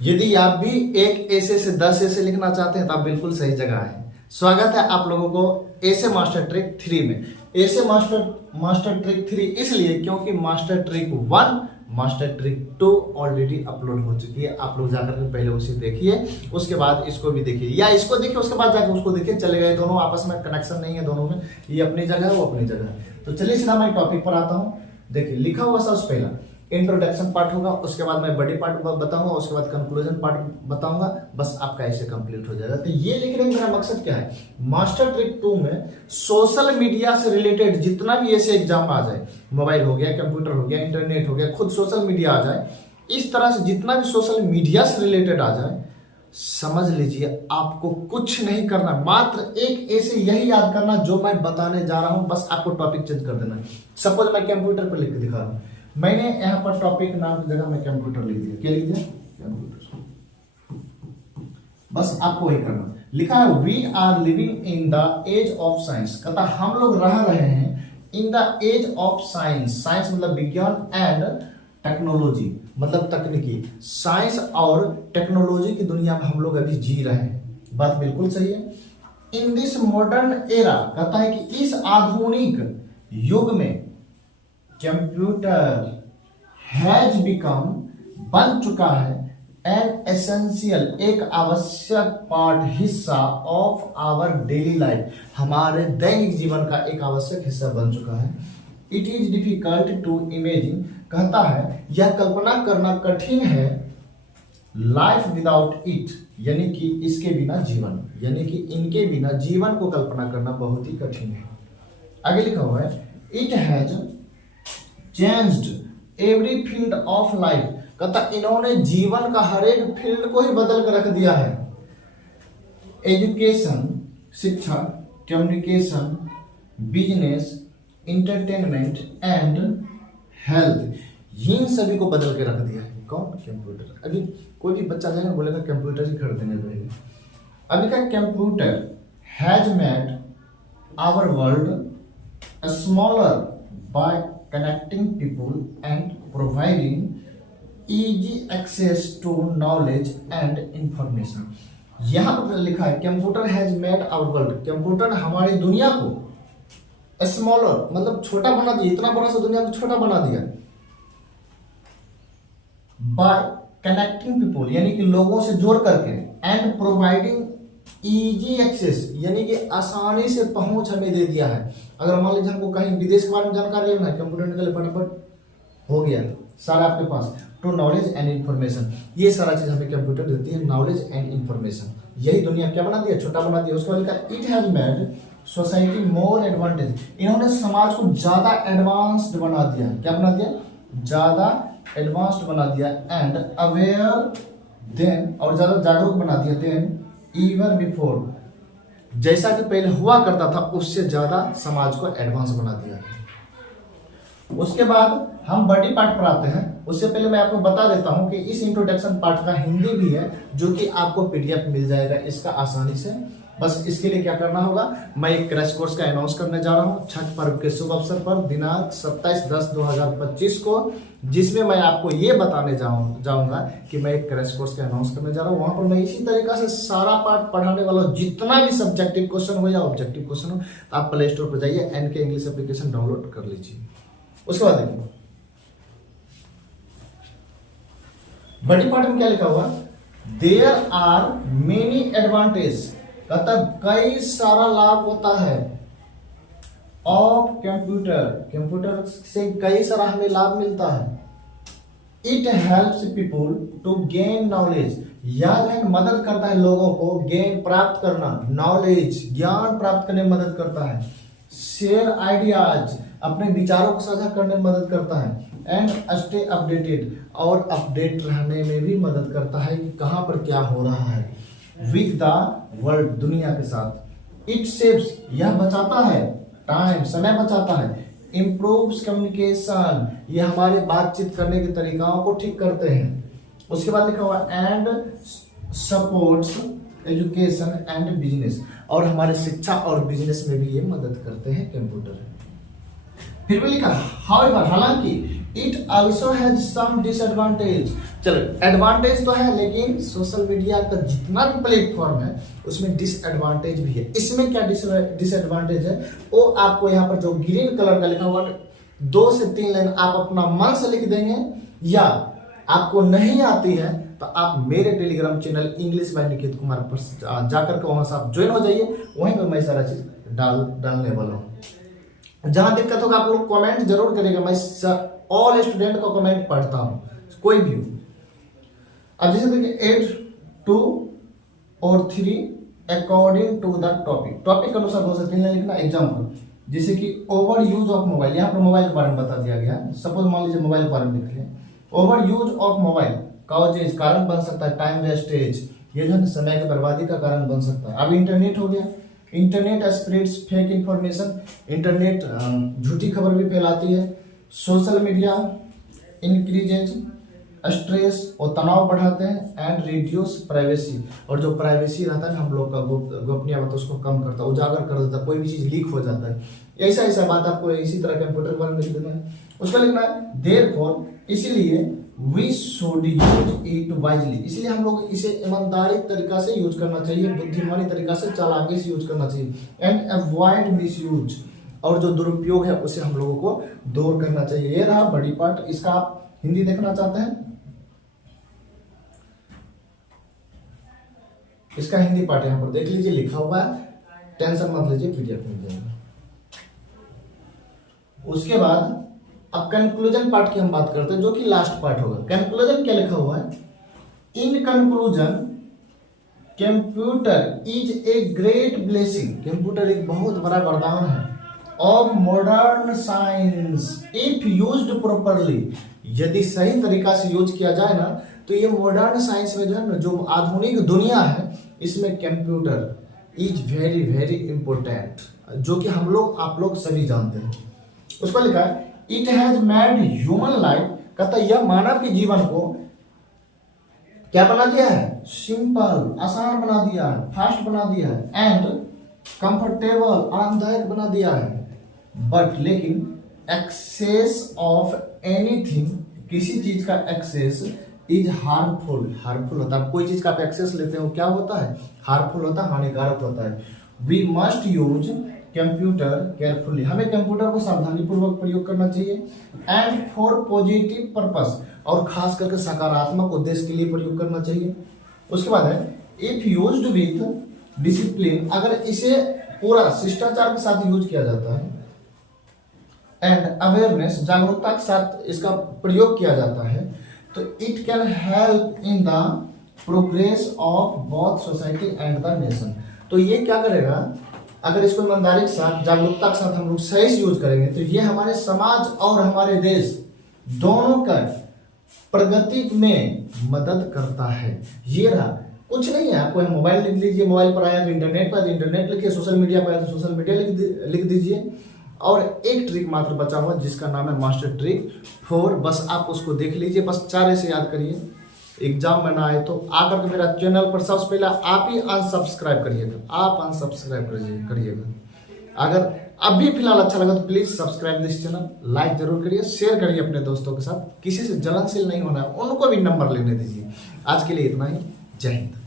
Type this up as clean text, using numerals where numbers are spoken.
यदि आप भी एक ऐसे से 10 ऐसे लिखना चाहते हैं तो आप बिल्कुल सही जगह है। स्वागत है आप लोगों को ऐसे मास्टर ट्रिक 3 में। ऐसे मास्टर ट्रिक 3 इसलिए क्योंकि master trick 1 master trick 2 already upload हो चुकी है। आप लोग जाकर के पहले उसे देखिए, उसके बाद इसको भी देखिए, या इसको देखिए उसके बाद जाकर उसको देखिए, चलेगा। ये दोनों आपस में कनेक्शन नहीं है, दोनों में ये अपनी जगह है, वो अपनी जगह है। तो चलिए सीधा मैं टॉपिक पर आता हूँ। देखिए लिखा हुआ सबसे पहला इंट्रोडक्शन पार्ट होगा, उसके बाद मैं बड़ी पार्ट बताऊंगा, उसके बाद कंक्लूजन पार्ट बताऊंगा। बस आपका ऐसे कंप्लीट हो जाएगा। तो ये लिखने का मेरा मकसद क्या है, मास्टर ट्रिक 2 में सोशल मीडिया से रिलेटेड जितना भी ऐसे एग्जाम आ जाए, मोबाइल हो गया, कंप्यूटर हो गया, इंटरनेट हो गया, खुद सोशल मीडिया आ जाए, इस तरह से जितना भी सोशल मीडिया से रिलेटेड आ जाए, समझ लीजिए आपको कुछ नहीं करना, मात्र एक ऐसे यही याद करना जो मैं बताने जा रहा हूं। बस आपको टॉपिक चेंज कर देना है। सपोज मैं कंप्यूटर पर लिख के दिखा रहा हूं, मैंने यहाँ पर टॉपिक नाम की जगह में कंप्यूटर लिख दिया। क्या लिख दिया? कंप्यूटर। बस आपको वही करना। लिखा है we are living in the age of science. कहता हम लोग रह रहे हैं in the age of science. Science मतलब विज्ञान एंड टेक्नोलॉजी मतलब तकनीकी। साइंस और टेक्नोलॉजी की दुनिया में हम लोग अभी जी रहे हैं। बात बिल्कुल सही है। इन दिस मॉडर्न एरा, कहता है कि इस आधुनिक युग में कंप्यूटर हैज बिकम बन चुका है एन एसेंशियल एक आवश्यक पार्ट हिस्सा ऑफ आवर डेली लाइफ। हमारे दैनिक जीवन का एक आवश्यक हिस्सा बन चुका है। It is difficult to imagine, कहता है यह कल्पना करना कठिन है, लाइफ विदाउट इट, यानी कि इसके बिना जीवन, यानी कि इनके बिना जीवन को कल्पना करना बहुत ही कठिन है। आगे लिखा हुआ है it has changed every field of life. कहता इन्होंने जीवन का हर एक फील्ड को ही बदल कर रख दिया है। एजुकेशन शिक्षा, communication, business, entertainment and health, इन सभी को बदल के रख दिया है। कौन? कंप्यूटर। अभी कोई भी बच्चा जाएगा बोलेगा कंप्यूटर ही खरीदने पड़ेगा। अभी का computer has made our world smaller by connecting people and providing easy access to knowledge and information। यहां पर लिखा है computer has made our world, computer हमारी दुनिया को स्मॉलर मतलब छोटा बना दिया, इतना बड़ा सा दुनिया को छोटा बना दिया। बाय कनेक्टिंग पीपल यानी कि लोगों से जोड़ करके, एंड प्रोवाइडिंग इजी एक्सेस यानी कि आसानी से पहुंच हमें दे दिया है। अगर मान लीजिए हमको कहीं विदेश के बारे में जानकारी लेना है, कंप्यूटर निकले फटाफट हो गया सारा आपके पास। टू नॉलेज एंड इंफॉर्मेशन, ये सारा चीज हमें कंप्यूटर देती है, नॉलेज एंड इंफॉर्मेशन। यही दुनिया क्या बना दिया? छोटा बना दिया। उसके बाद लिखा it has made society more advantage, इन्होंने समाज को ज्यादा एडवांस्ड बना दिया। क्या बना दिया? ज्यादा एडवांस्ड बना दिया। एंड अवेयर देन, और ज्यादा जागरूक बना दिया। देन इवन बिफोर, जैसा कि पहले हुआ करता था उससे ज्यादा समाज को एडवांस बना दिया। उसके बाद हम बड़ी पार्ट पर आते हैं। उससे पहले मैं आपको बता देता हूं कि इस इंट्रोडक्शन पार्ट का हिंदी भी है, जो कि आपको पीडीएफ मिल जाएगा इसका आसानी से। बस इसके लिए क्या करना होगा, मैं एक क्रैश कोर्स का अनाउंस करने जा रहा हूं छठ पर्व के शुभ अवसर पर दिनांक 27/10/2025 को, जिसमें मैं आपको ये बताने जाऊंगा कि मैं एक क्रैश कोर्स का अनाउंस करने जा रहा हूं। वहां पर मैं इसी तरीका से सारा पार्ट पढ़ाने वाला हूं। जितना भी सब्जेक्टिव क्वेश्चन हो या ऑब्जेक्टिव क्वेश्चन हो, तो आप प्ले स्टोर पर जाइए, एनके इंग्लिश एप्लीकेशन डाउनलोड कर लीजिए। उसके बाद देखिए बड़ी पार्ट में क्या लिखा हुआ, देयर आर मेनी एडवांटेज, कहता कई सारा लाभ होता है ऑफ कंप्यूटर, कंप्यूटर से कई सारा हमें लाभ मिलता है। It helps people to gain knowledge, यह मदद करता है लोगों को गेन प्राप्त करना, नॉलेज ज्ञान प्राप्त करने में मदद करता है। शेयर आइडियाज, अपने विचारों को साझा करने में मदद करता है। एंड स्टे अपडेटेड, और अपडेट रहने में भी मदद करता है कि कहां पर क्या हो रहा है विद द वर्ल्ड, दुनिया के साथ। इट सेव्स, यह बचाता है टाइम, समय बचाता है। इम्प्रूव्स कम्युनिकेशन, यह हमारे बातचीत करने के तरीकाओं को ठीक करते हैं। उसके बाद लिखा हुआ and supports education and business, और हमारे शिक्षा और बिजनेस में भी ये मदद करते हैं कंप्यूटर। फिर भी लिखा हाउएवर, हालांकि it also has some disadvantage, चलो, एडवांटेज तो है, लेकिन सोशल मीडिया का जितना भी प्लेटफॉर्म है उसमें डिसएडवांटेज भी है। इसमें क्या डिसएडवांटेज है वो आपको यहाँ पर जो ग्रीन कलर का लिखा हुआ 2 से 3 लाइन आप अपना मन से लिख देंगे, या आपको नहीं आती है तो आप मेरे Telegram channel English by Niket Kumar पर जाकर के वहां से आप ज्वाइन हो जाइए, वहीं पर मैं सारा चीज डालने वाला हूँ। जहां दिक्कत होगा आप लोग कमेंट जरूर करेगा, मैं ऑल स्टूडेंट को कमेंट पढ़ता हूँ, कोई भी हो। अब जैसे देखिए 8, 2 और 3 अकॉर्डिंग टू द टॉपिक अनुसार 2 से 3 लाइन लिखना। एग्जाम्पल जैसे कि ओवर यूज ऑफ मोबाइल, यहाँ पर मोबाइल के बारे में बता दिया गया। सपोज मान लीजिए मोबाइल के बारे में लिख लिया, over use of mobile causes कारण बन सकता है टाइम वेस्टेज, ये जो है समय की बर्बादी का कारण बन सकता है। अब इंटरनेट हो गया, internet spreads fake information, internet झूठी खबर भी फैलाती है। सोशल मीडिया इंक्रीजेज स्ट्रेस और तनाव बढ़ाते हैं एंड रिड्यूस प्राइवेसी, और जो प्राइवेसी रहता है हम लोग का गोपनीय बात उसको कम करता है, उजागर कर देता है, कोई भी चीज लीक हो जाता है। ऐसा ऐसा बात आपको इसी तरह कंप्यूटर के बारे में लिख देना है। उसका लिखना है देयरफॉर, इसीलिए we should use it wisely, इसलिए हम लोग इसे ईमानदारी तरीका से यूज करना चाहिए, बुद्धिमानी तरीका से, चालाकी से यूज करना चाहिए। एंड अवॉइड मिसयूज, और जो दुरुपयोग है उसे हम लोगों को दूर करना चाहिए। ये रहा बड़ी पार्ट, इसका आप हिंदी देखना चाहते हैं, इसका हिंदी पार्ट यहाँ पर देख लीजिए, लिखा हुआ है, टेंशन मत लीजिए, पीडीएफ मिल जाएगा। उसके बाद अब कंक्लूजन पार्ट की हम बात करते हैं, जो कि लास्ट पार्ट होगा। कंक्लूजन क्या लिखा हुआ है, in conclusion computer is a great blessing, computer एक बहुत बड़ा वरदान है, of modern science if used properly, यदि सही तरीका से यूज किया जाए ना तो ये मॉडर्न साइंस में जो है ना, जो आधुनिक दुनिया है, इसमें computer is very very important, जो कि हम लोग आप लोग सभी जानते हैं। उसको लिखा है it has made human life, कहता यह मानव के जीवन को क्या बना दिया है, सिंपल, आसान बना दिया है, फास्ट बना दिया है, एंड कंफर्टेबल, आरामदायक बना दिया है। बट लेकिन एक्सेस ऑफ एनीथिंग, किसी चीज का एक्सेस इज हार्मफुल, हार्मफुल होता है। कोई चीज का आप एक्सेस लेते हो क्या होता है, हार्मफुल होता है, हानिकारक होता है। We must use computer carefully, हमें कंप्यूटर को सावधानी पूर्वक प्रयोग करना चाहिए, एंड फॉर पॉजिटिव पर्पस, और खास करके सकारात्मक उद्देश्य के लिए प्रयोग करना चाहिए। उसके बाद है इफ यूज्ड विथ डिसिप्लिन, अगर इसे पूरा शिष्टाचार के साथ यूज किया जाता है, एंड अवेयरनेस, जागरूकता के साथ इसका प्रयोग किया जाता है, तो it can help in the progress of both society and the nation. तो ये क्या करेगा, अगर इसको ईमानदारी के साथ, जागरूकता के साथ हम लोग सही से यूज करेंगे तो ये हमारे समाज और हमारे देश दोनों का प्रगति में मदद करता है। ये रहा, कुछ नहीं है, आपको मोबाइल लिख लीजिए, मोबाइल पर आया तो इंटरनेट पर, इंटरनेट लिखिए, सोशल मीडिया पर आया तो सोशल मीडिया लिख दीजिए। और एक ट्रिक मात्र बचा हुआ जिसका नाम है मास्टर ट्रिक 4, बस आप उसको देख लीजिए, बस 4 ऐसे याद करिए, एग्जाम में ना आए तो आकर के मेरा चैनल पर सबसे पहले आप ही अनसब्सक्राइब करिएगा, आप अनसब्सक्राइब करिएगा। अगर अभी फिलहाल अच्छा लगा तो please subscribe this channel, like जरूर करिए, शेयर करिए अपने दोस्तों के साथ, किसी से जलनशील नहीं होना है, उनको भी नंबर लेने दीजिए। आज के लिए इतना ही, जय हिंद।